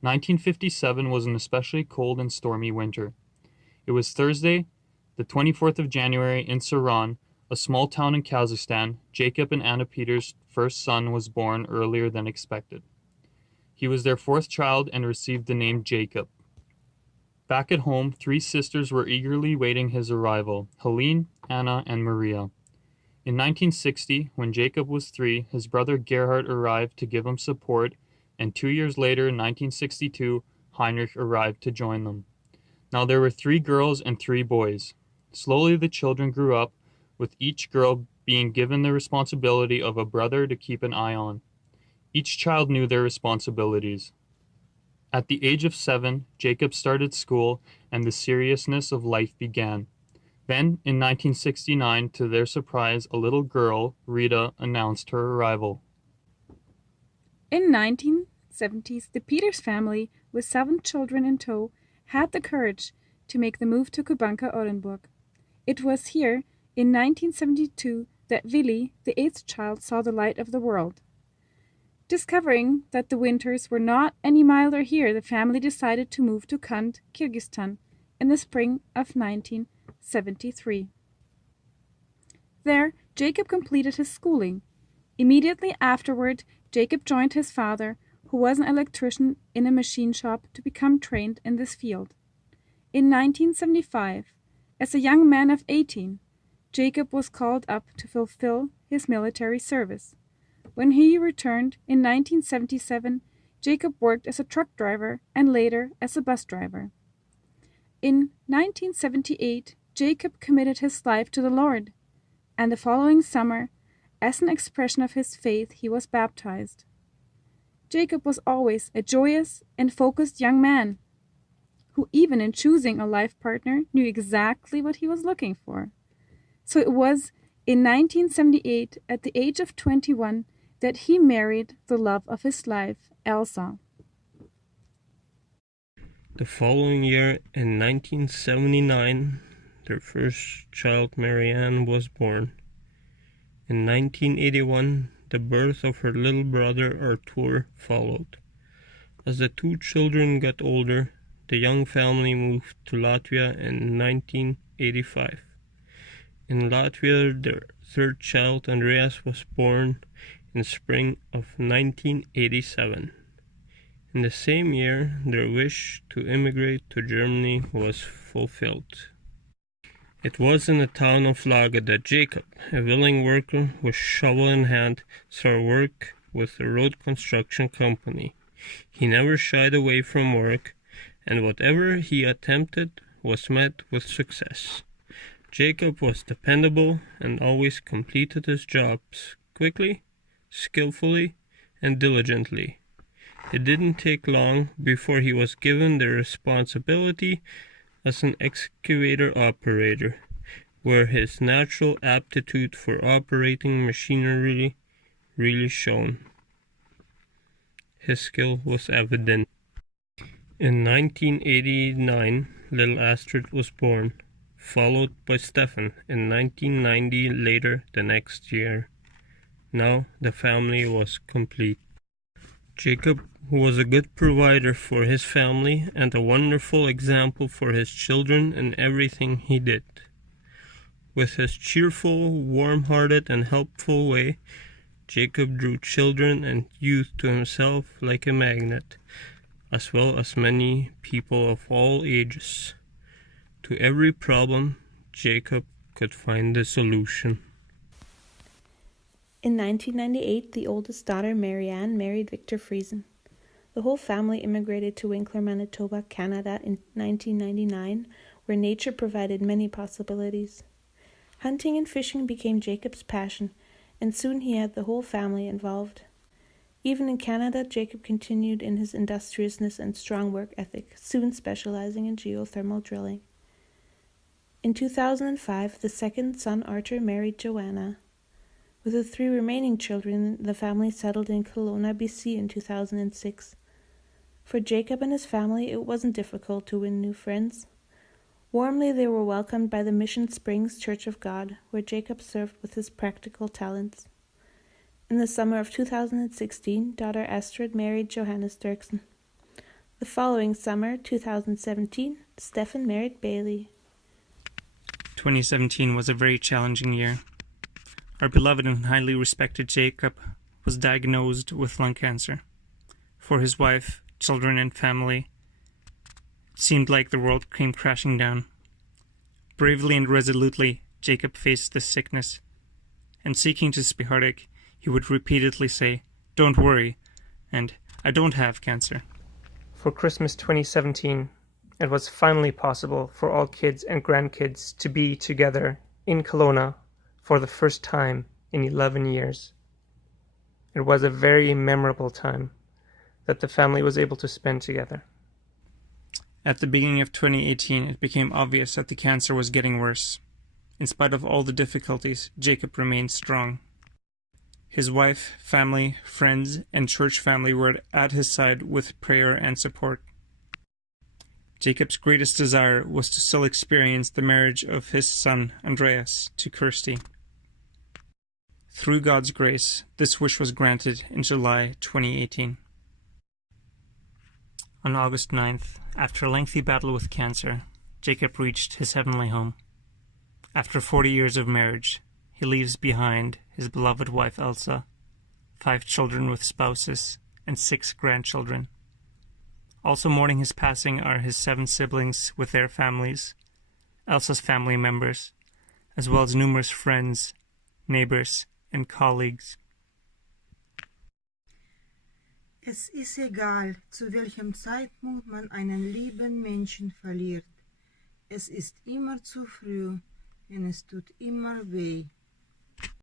1957 was an especially cold and stormy winter. It was Thursday, the 24th of January in Saran, a small town in Kazakhstan. Jacob and Anna Peters' first son was born earlier than expected. He was their fourth child and received the name Jacob. Back at home, three sisters were eagerly waiting his arrival: Helene, Anna, and Maria. In 1960, when Jacob was 3, his brother Gerhard arrived to give him support, and 2 years later, in 1962, Heinrich arrived to join them. Now there were 3 girls and 3 boys. Slowly the children grew up, with each girl being given the responsibility of a brother to keep an eye on. Each child knew their responsibilities. At the age of 7, Jacob started school, and the seriousness of life began. Then, in 1969, to their surprise, a little girl, Rita, announced her arrival. In 1970s, the Peters family, with 7 children in tow, had the courage to make the move to Kubanka, Orenburg. It was here, in 1972, that Willi, the 8th child, saw the light of the world. Discovering that the winters were not any milder here, the family decided to move to Kand, Kyrgyzstan, in the spring of 1973. There, Jacob completed his schooling. Immediately afterward, Jacob joined his father, who was an electrician in a machine shop, to become trained in this field. In 1975, as a young man of 18, Jacob was called up to fulfill his military service. When he returned in 1977, Jacob worked as a truck driver and later as a bus driver. In 1978, Jacob committed his life to the Lord, and the following summer, as an expression of his faith, he was baptized. Jacob was always a joyous and focused young man, who even in choosing a life partner knew exactly what he was looking for. So it was in 1978, at the age of 21, that he married the love of his life, Elsa. The following year, in 1979, their first child, Marianne, was born. In 1981, the birth of her little brother, Artur, followed. As the 2 children got older, the young family moved to Latvia in 1985. In Latvia, their 3rd child, Andreas, was born in spring of 1987. In the same year, their wish to immigrate to Germany was fulfilled. It was in the town of Lage that Jacob, a willing worker with shovel in hand, started work with a road construction company. He never shied away from work, and whatever he attempted was met with success. Jacob was dependable and always completed his jobs quickly, skillfully, and diligently. It didn't take long before he was given the responsibility as an excavator operator, where his natural aptitude for operating machinery really shone. His skill was evident. In 1989, little Astrid was born, followed by Stefan in 1990, later the next year. Now the family was complete. Jacob was a good provider for his family and a wonderful example for his children in everything he did. With his cheerful, warm-hearted, and helpful way, Jacob drew children and youth to himself like a magnet, as well as many people of all ages. To every problem, Jacob could find a solution. In 1998, the oldest daughter, Marianne, married Victor Friesen. The whole family immigrated to Winkler, Manitoba, Canada in 1999, where nature provided many possibilities. Hunting and fishing became Jacob's passion, and soon he had the whole family involved. Even in Canada, Jacob continued in his industriousness and strong work ethic, soon specializing in geothermal drilling. In 2005, the second son, Arthur, married Joanna. With the 3 remaining children, the family settled in Kelowna, BC in 2006. For Jacob and his family, it wasn't difficult to win new friends. Warmly, they were welcomed by the Mission Springs Church of God, where Jacob served with his practical talents. In the summer of 2016, daughter Astrid married Johannes Dirksen. The following summer, 2017, Stephen married Bailey. 2017 was a very challenging year. Our beloved and highly respected Jacob was diagnosed with lung cancer. For his wife, children, and family, it seemed like the world came crashing down. Bravely and resolutely, Jacob faced this sickness, and seeking to be heartache, he would repeatedly say, "Don't worry," and "I don't have cancer." For Christmas 2017, it was finally possible for all kids and grandkids to be together in Kelowna for the first time in 11 years. It was a very memorable time that the family was able to spend together. At the beginning of 2018, it became obvious that the cancer was getting worse. In spite of all the difficulties, Jacob remained strong. His wife, family, friends, and church family were at his side with prayer and support. Jacob's greatest desire was to still experience the marriage of his son, Andreas, to Kirsty. Through God's grace, this wish was granted in July 2018. On August 9th, after a lengthy battle with cancer, Jacob reached his heavenly home. After 40 years of marriage, he leaves behind his beloved wife Elsa, 5 children with spouses, and 6 grandchildren. Also mourning his passing are his 7 siblings with their families, Elsa's family members, as well as numerous friends, neighbors, and colleagues. Es ist egal, zu welchem Zeitpunkt man einen lieben Menschen verliert. Es ist immer zu früh und es tut immer weh.